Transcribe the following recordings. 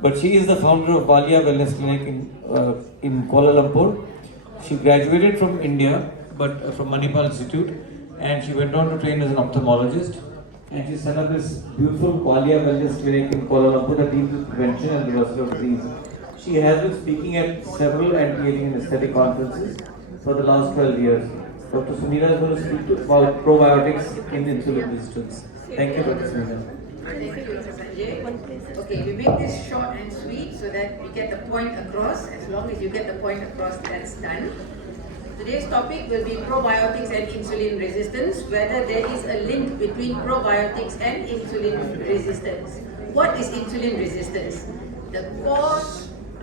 but she is the founder of Walia Wellness Clinic in Kuala Lumpur. She graduated from India, but from Manipal Institute, and she went on to train as an ophthalmologist. And she set up this beautiful Walia Wellness Clinic in Kuala Lumpur that deals with prevention and reversal of disease. She has been speaking at several anti-aging and aesthetic conferences for the last 12 years. Dr. Sunita is going to speak about probiotics in insulin resistance. Thank you, Dr. Sunita. Thank you, Mr. Sanjay. Okay, we make this short and sweet so that we get the point across. As long as you get the point across, that's done. Today's topic will be probiotics and insulin resistance, whether there is a link between probiotics and insulin resistance. What is insulin resistance? The core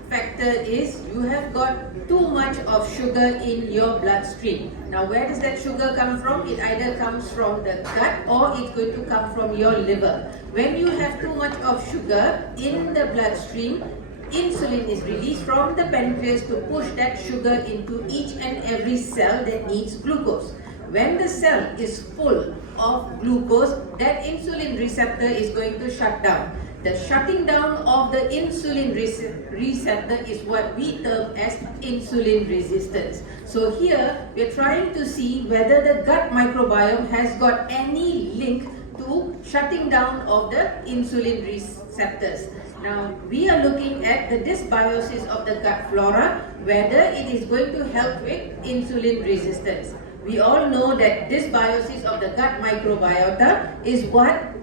factor is you have got too much of sugar in your bloodstream. Now, where does that sugar come from? It either comes from the gut or it's going to come from your liver. When you have too much of sugar in the bloodstream, insulin is released from the pancreas to push that sugar into each and every cell that needs glucose. When the cell is full of glucose, that insulin receptor is going to shut down. The shutting down of the insulin receptor is what we term as insulin resistance. So here we are trying to see whether the gut microbiome has got any link to shutting down of the insulin receptors. Now we are looking at the dysbiosis of the gut flora, whether it is going to help with insulin resistance. We all know that dysbiosis of the gut microbiota is what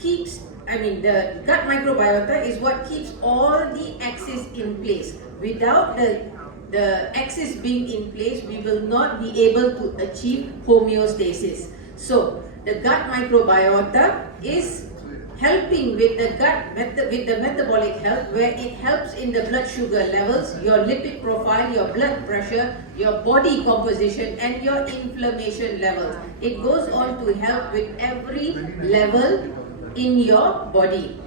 keeps the gut microbiota is what keeps all the axes in place. Without the axis being in place, we will not be able to achieve homeostasis. So the gut microbiota is helping with the with the metabolic health, where it helps in the blood sugar levels, your lipid profile, your blood pressure, your body composition, and your inflammation levels. It goes on to help with every level in your body.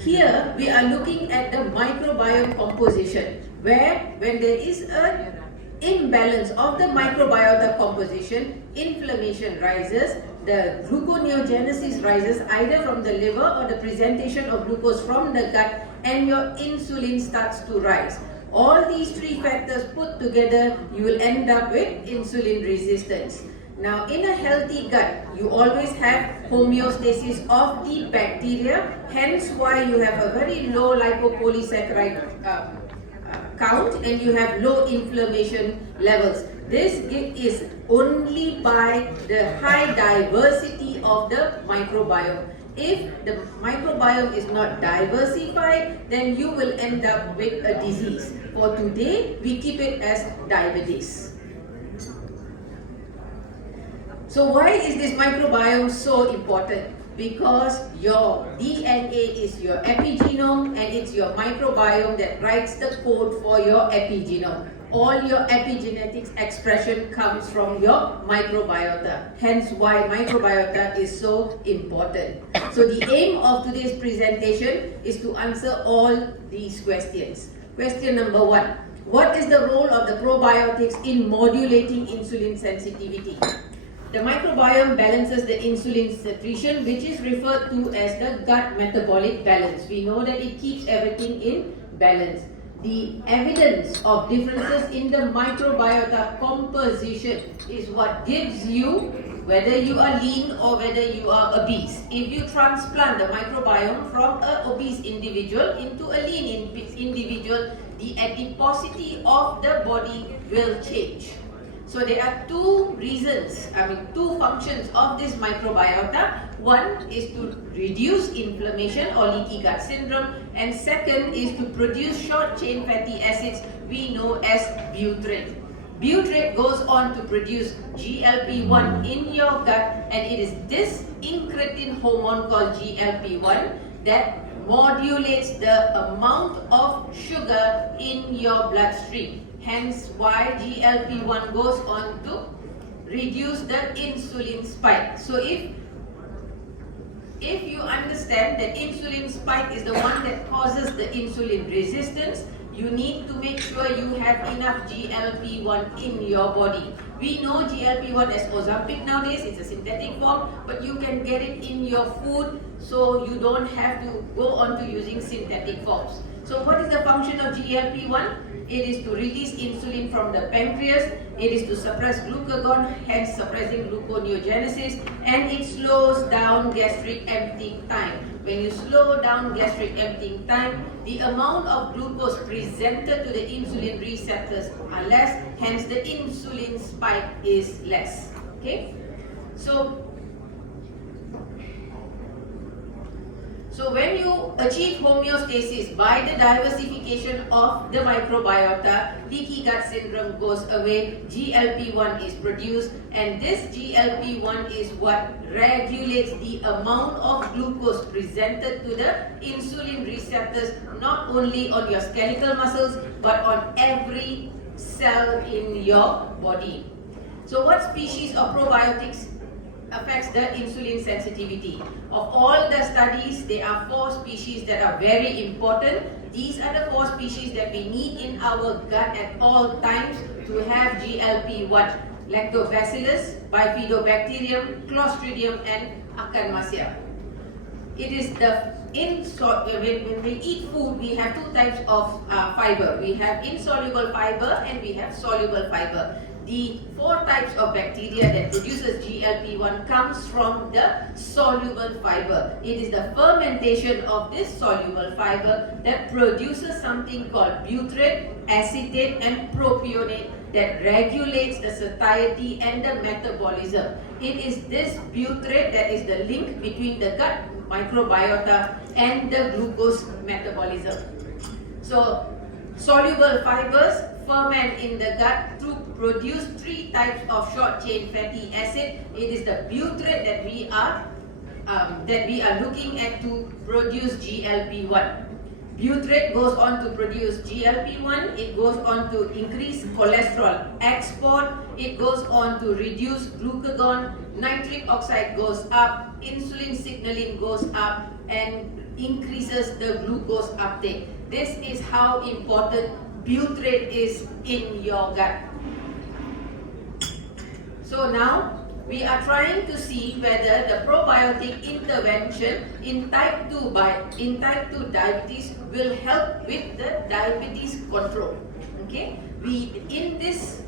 Here we are looking at the microbiome composition, where when there is a imbalance of the microbiota composition, inflammation rises, the gluconeogenesis rises either from the liver or the presentation of glucose from the gut, and your insulin starts to rise. All these three factors put together, you will end up with insulin resistance. Now, in a healthy gut, you always have homeostasis of the bacteria, hence why you have a very low lipopolysaccharide count and you have low inflammation levels. This is only by the high diversity of the microbiome. If the microbiome is not diversified, then you will end up with a disease. For today, we keep it as diabetes. So why is this microbiome so important? Because your DNA is your epigenome and it's your microbiome that writes the code for your epigenome. All your epigenetics expression comes from your microbiota. Hence why microbiota is so important. So the aim of today's presentation is to answer all these questions. Question number 1. What is the role of the probiotics in modulating insulin sensitivity? The microbiome balances the insulin secretion, which is referred to as the gut metabolic balance. We know that it keeps everything in balance. The evidence of differences in the microbiota composition is what gives you whether you are lean or whether you are obese. If you transplant the microbiome from an obese individual into a lean individual, the adiposity of the body will change. So there are two functions of this microbiota. One is to reduce inflammation or leaky gut syndrome, and second is to produce short chain fatty acids we know as butyrate. Butyrate goes on to produce GLP-1 in your gut, and it is this incretin hormone called GLP-1 that modulates the amount of sugar in your bloodstream. Hence why GLP-1 goes on to reduce the insulin spike. So if you understand that insulin spike is the one that causes the insulin resistance, you need to make sure you have enough GLP-1 in your body. We know GLP-1 as Ozempic nowadays, it's a synthetic form, but you can get it in your food, so you don't have to go on to using synthetic forms. So what is the function of GLP-1? It is to release insulin from the pancreas, it is to suppress glucagon, hence suppressing gluconeogenesis, and it slows down gastric emptying time. When you slow down gastric emptying time, the amount of glucose presented to the insulin receptors are less, hence the insulin spike is less. Okay? So when you achieve homeostasis by the diversification of the microbiota, leaky gut syndrome goes away, GLP-1 is produced, and this GLP-1 is what regulates the amount of glucose presented to the insulin receptors, not only on your skeletal muscles, but on every cell in your body. So what species of probiotics affects the insulin sensitivity? Of all the studies, there are 4 species that are very important. These are the 4 species that we need in our gut at all times to have GLP-1. Lactobacillus, Bifidobacterium, Clostridium, and Akkermansia. It is when we eat food, we have 2 types of fiber. We have insoluble fiber and we have soluble fiber. The 4 types of bacteria that produces GLP-1 comes from the soluble fiber. It is the fermentation of this soluble fiber that produces something called butyrate, acetate, and propionate that regulates the satiety and the metabolism. It is this butyrate that is the link between the gut microbiota and the glucose metabolism. So, soluble fibers ferment in the gut to produce 3 types of short chain fatty acid. It is the butyrate that we are looking at to produce GLP-1. Butyrate goes on to produce GLP-1, it goes on to increase cholesterol export, it goes on to reduce glucagon, nitric oxide goes up, insulin signaling goes up, and increases the glucose uptake. This is how important butyrate is in your gut. So now, we are trying to see whether the probiotic intervention in type 2 diabetes will help with the diabetes control. Okay, in this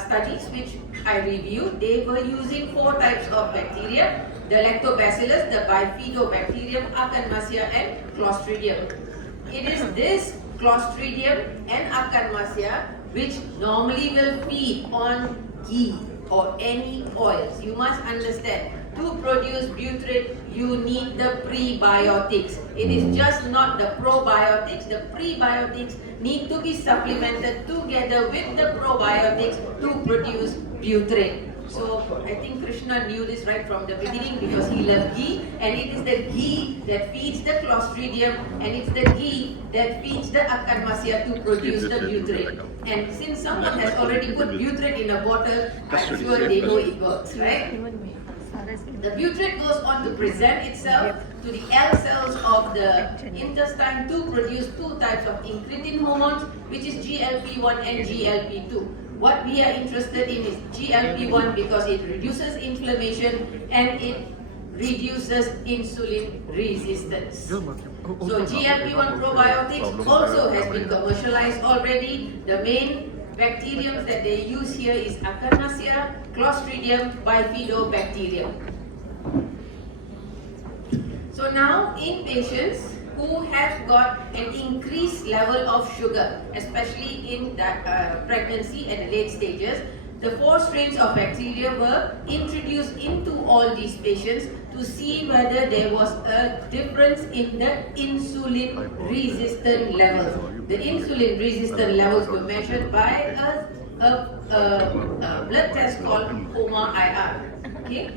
studies which I reviewed, they were using 4 types of bacteria: the Lactobacillus, the Bifidobacterium, Akkermansia, and Clostridium. It is this Clostridium and Akkermansia which normally will feed on ghee or any oils. You must understand, to produce butyrate, you need the prebiotics. It is just not the probiotics. The prebiotics need to be supplemented together with the probiotics to produce butyrate. So I think Krishna knew this right from the beginning because he loved ghee, and it is the ghee that feeds the Clostridium, and it's the ghee that feeds the Akkermansia to produce the butyrate. And since someone has already put butyrate in a bottle, I'm sure they know it works, right? The butyrate goes on to present itself to the L cells of the intestine to produce 2 types of incretin hormones, which is GLP-1 and GLP-2. What we are interested in is GLP-1 because it reduces inflammation and it reduces insulin resistance. So GLP-1 probiotics also has been commercialized already. The main bacterium that they use here is Akkermansia, Clostridium, Bifidobacterium. So now in patients who have got an increased level of sugar, especially in pregnancy at the late stages, the 4 strains of bacteria were introduced into all these patients to see whether there was a difference in the insulin resistant levels. The insulin resistant levels were measured by a blood test called HOMA-IR. Okay?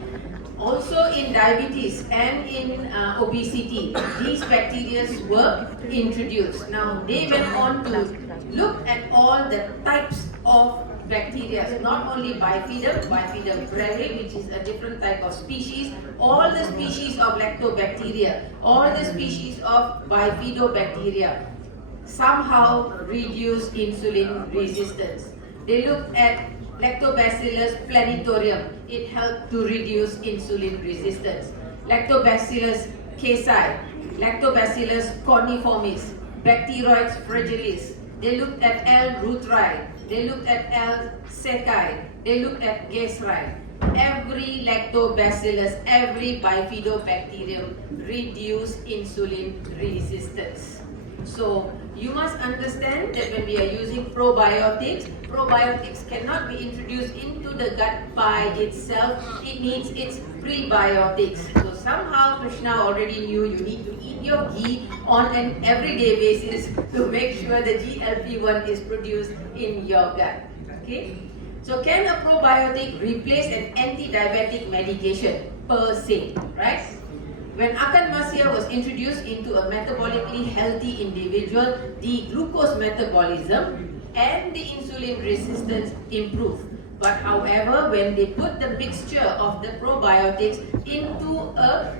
Also in diabetes and in obesity, these bacteria were introduced. Now they went on to look at all the types of bacteria, not only Bifidum breveri, which is a different type of species, all the species of lactobacteria, all the species of Bifidobacteria somehow reduce insulin resistance. They looked at Lactobacillus planitorium. It helped to reduce insulin resistance. Lactobacillus casei, Lactobacillus corniformis, Bacteroides fragilis. They looked at L. reuteri. They looked at L. secai. They looked at Gasseri. Every lactobacillus, every bifidobacterium reduce insulin resistance. So you must understand that when we are using probiotics, probiotics cannot be introduced into the gut by itself. It needs its prebiotics. So somehow Krishna already knew you need to eat your ghee on an everyday basis to make sure the GLP-1 is produced in your gut. Okay? So can a probiotic replace an anti-diabetic medication per se, right? When Akan Masya was introduced into a metabolically healthy individual, the glucose metabolism and the insulin resistance improved. But however, when they put the mixture of the probiotics into a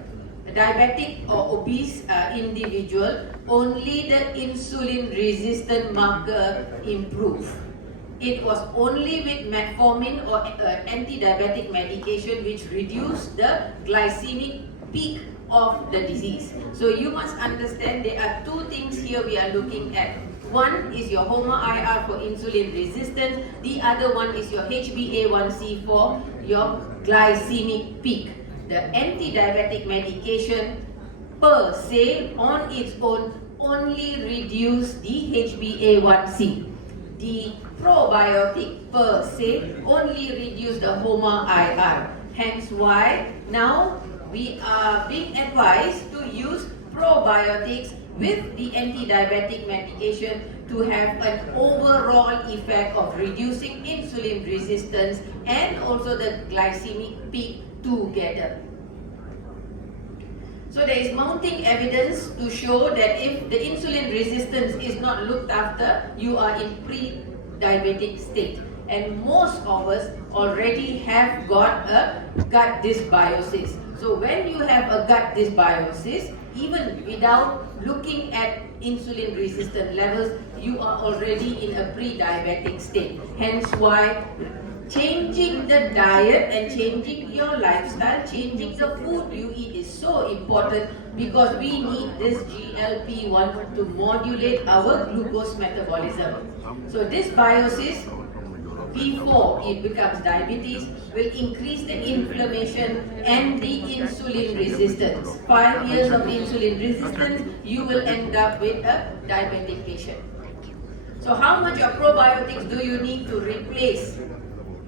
diabetic or obese individual, only the insulin resistant marker improved. It was only with metformin or anti-diabetic medication which reduced the glycemic peak of the disease. So you must understand there are two things here we are looking at. One is your HOMA-IR for insulin resistance. The other one is your HbA1c for your glycemic peak. The anti-diabetic medication per se on its own only reduce the HbA1c. The probiotic per se only reduce the HOMA-IR. Hence why now we are being advised to use probiotics with the anti-diabetic medication to have an overall effect of reducing insulin resistance and also the glycemic peak together. So there is mounting evidence to show that if the insulin resistance is not looked after, you are in pre-diabetic state. And most of us already have got a gut dysbiosis. So when you have a gut dysbiosis, even without looking at insulin resistant levels, you are already in a pre-diabetic state. Hence why changing the diet and changing your lifestyle, changing the food you eat is so important because we need this GLP-1 to modulate our glucose metabolism. So this biosis, before it becomes diabetes, will increase the inflammation and the insulin resistance. 5 years of insulin resistance, you will end up with a diabetic patient. So how much of probiotics do you need to replace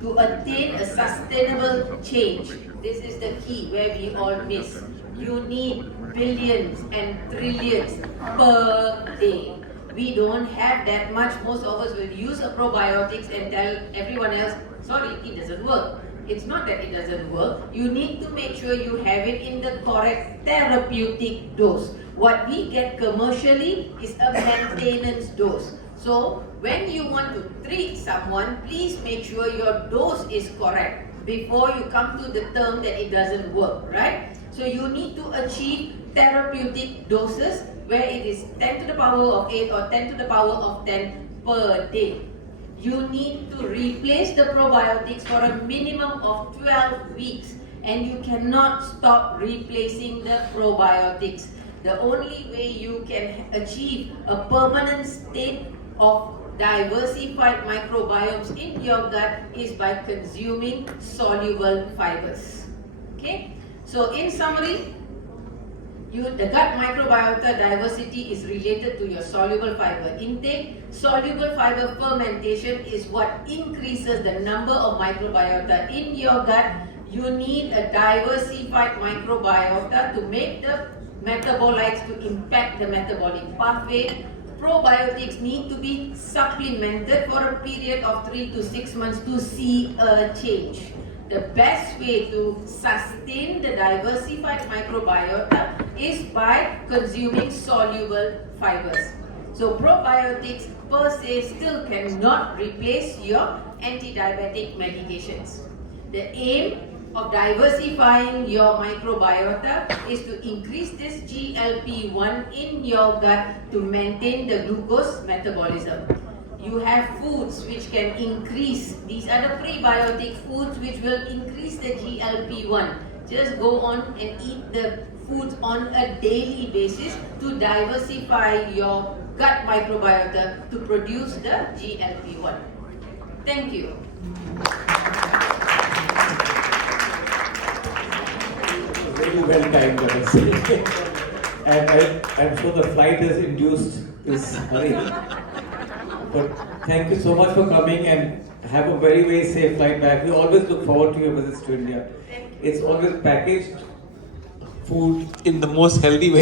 to attain a sustainable change? This is the key where we all miss. You need billions and trillions per day. We don't have that much. Most of us will use a probiotics and tell everyone else, sorry, it doesn't work. It's not that it doesn't work. You need to make sure you have it in the correct therapeutic dose. What we get commercially is a maintenance dose. So when you want to treat someone, please make sure your dose is correct before you come to the term that it doesn't work, right? So you need to achieve therapeutic doses where it is 10 to the power of 8 or 10 to the power of 10 per day. You need to replace the probiotics for a minimum of 12 weeks and you cannot stop replacing the probiotics. The only way you can achieve a permanent state of diversified microbiomes in your gut is by consuming soluble fibers. Okay? So in summary, the gut microbiota diversity is related to your soluble fiber intake. Soluble fiber fermentation is what increases the number of microbiota in your gut. You need a diversified microbiota to make the metabolites to impact the metabolic pathway. Probiotics need to be supplemented for a period of 3 to 6 months to see a change. The best way to sustain the diversified microbiota is by consuming soluble fibers. So probiotics per se still cannot replace your anti-diabetic medications. The aim of diversifying your microbiota is to increase this GLP-1 in your gut to maintain the glucose metabolism. You have foods which can increase, these are the prebiotic foods which will increase the GLP-1. Just go on and eat the foods on a daily basis to diversify your gut microbiota to produce the GLP-1. Thank you. Very well timed, I must say. And I'm sure the flight has induced this hurry. But thank you so much for coming and have a very, very safe flight back. We always look forward to your visits to India. It's always packaged food in the most healthy way.